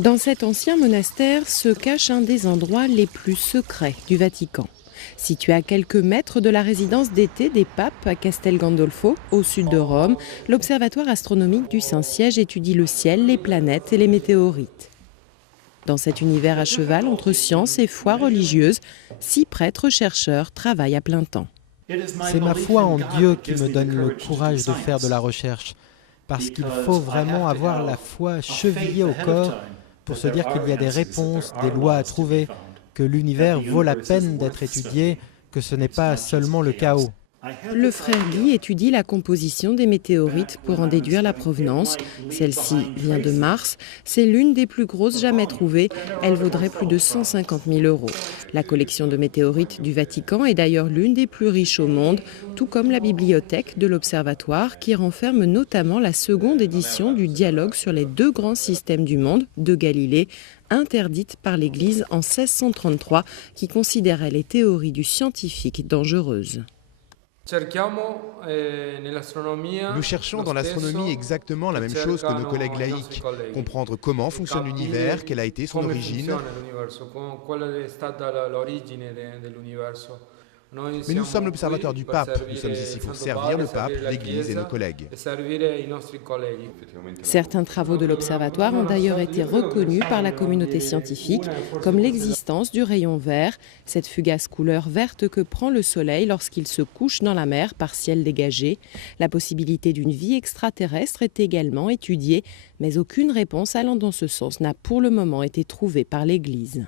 Dans cet ancien monastère se cache un des endroits les plus secrets du Vatican. Situé à quelques mètres de la résidence d'été des papes à Castel Gandolfo, au sud de Rome, l'Observatoire astronomique du Saint-Siège étudie le ciel, les planètes et les météorites. Dans cet univers à cheval entre science et foi religieuse, 6 prêtres-chercheurs travaillent à plein temps. C'est ma foi en Dieu qui me donne le courage de faire de la recherche, parce qu'il faut vraiment avoir la foi chevillée au corps pour se dire qu'il y a des réponses, des lois à trouver, que l'univers vaut la peine d'être étudié, que ce n'est pas seulement le chaos. Le frère Guy étudie la composition des météorites pour en déduire la provenance. Celle-ci vient de Mars. C'est l'une des plus grosses jamais trouvées. Elle vaudrait plus de 150 000 €. La collection de météorites du Vatican est d'ailleurs l'une des plus riches au monde, tout comme la bibliothèque de l'Observatoire qui renferme notamment la seconde édition du dialogue sur les 2 grands systèmes du monde de Galilée, interdite par l'Église en 1633, qui considérait les théories du scientifique dangereuses. Nous cherchons dans l'astronomie exactement la même chose que nos collègues laïcs, comprendre comment fonctionne l'univers, quelle a été son origine. Mais nous sommes l'observatoire du pape, nous sommes ici pour servir le pape, l'Église et nos collègues. Certains travaux de l'Observatoire ont d'ailleurs été reconnus par la communauté scientifique, comme l'existence du rayon vert, cette fugace couleur verte que prend le Soleil lorsqu'il se couche dans la mer par ciel dégagé. La possibilité d'une vie extraterrestre est également étudiée, mais aucune réponse allant dans ce sens n'a pour le moment été trouvée par l'Église.